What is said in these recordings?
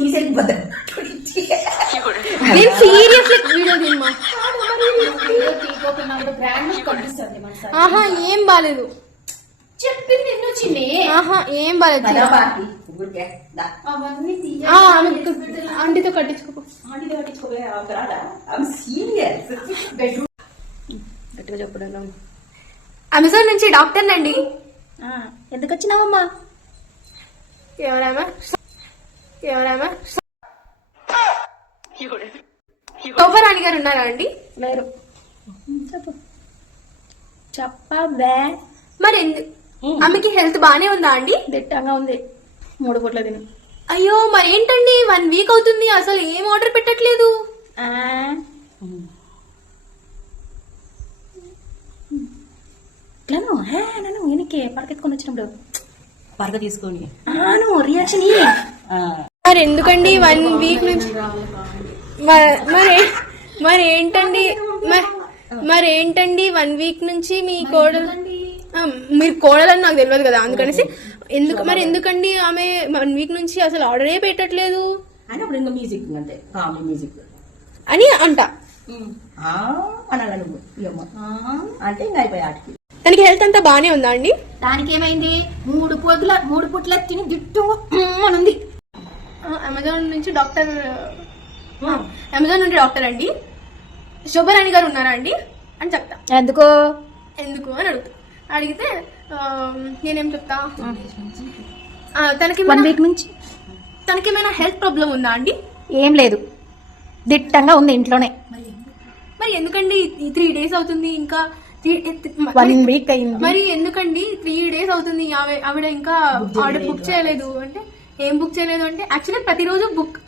తీసేపోతా నేను seriously video తీమ్మా. ఆహా ఏం బాలేదు, చెప్పింది నిన్ను చిన్ని. ఆహా ఏం బాలేదు. ఆంటీతో కట్టించుకో. గట్టిగా చెప్పడం. అమెజాన్ నుంచి డాక్టర్ నండి. ఎందుకు వచ్చినావమ్మా? ఎవరామా శోభరాణి గారు ఉన్నారా అండి? లేరు. చెప్పబే. మరి ఆమెకి హెల్త్ బానే ఉందా అండి? దిట్టంగా ఉంది. 3 పూట్ల తిని. అయ్యో మరి ఏంటండి 1 వీక్ అవుతుంది, అసలు ఏం ఆర్డర్ పెట్టట్లేదు. నన్ను ఈయనకి పడకెత్తుకొని వచ్చినప్పుడు పరగ తీసుకొని రియాక్షన్. మరి ఎందుకండి 1 వీక్ నుంచి? మరి ఏంటండి 1 వీక్ నుంచి మీ కోడలు, మీరు కోడలని నాకు తెలియదు కదా, అందుకనేసి ఎందుకండి ఆమె 1 వీక్ నుంచి అసలు ఆర్డరే పెట్టట్లేదు మ్యూజిక్ అంతే, మ్యూజిక్ అని అంట అంటే ఇంకా అయిపోయి ఆటికి. తనకి హెల్త్ అంతా బానే ఉందా అండి? దానికి ఏమైంది? 3 పూట్ల తిని దిట్టు అని ఉంది. అమెజాన్ నుంచి డాక్టర్ అండి. శోభరాణి గారు ఉన్నారా అండి అని చెప్తా. ఎందుకు అని అడిగితే నేనేం చెప్తా, తనకి 1 వీక్ నుంచి తనకేమైనా హెల్త్ ప్రాబ్లం ఉందా అండి? ఏం లేదు, దిట్టంగా ఉంది ఇంట్లోనే. మరి ఎందుకండి 3 days అవుతుంది, ఇంకా 1 వీక్ అయింది. మరి ఎందుకండి 3 days అవుతుంది ఆవిడ ఇంకా ఆర్డర్ బుక్ చేయలేదు అంటే? ఏం బుక్ చేయలేదు అంటే యాక్చువల్లీ ప్రతిరోజు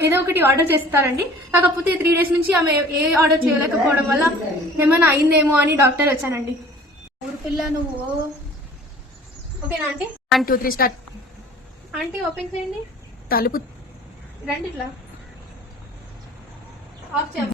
ఏదో ఒకటి ఆర్డర్ చేస్తారండి, కాకపోతే 3 days నుంచి ఆమె ఏ ఆర్డర్ చేయలేకపోవడం వల్ల ఏమైనా అయిందేమో అని డాక్టర్ వచ్చానండి. ఊరు పిల్ల నువ్వు. ఓకేనా ఆంటీ? 1 2 3 స్టార్ట్. ఆంటీ ఓపెన్ చేయండి. తలుపు రండి ఇట్లా ఆఫ్ చేయండి.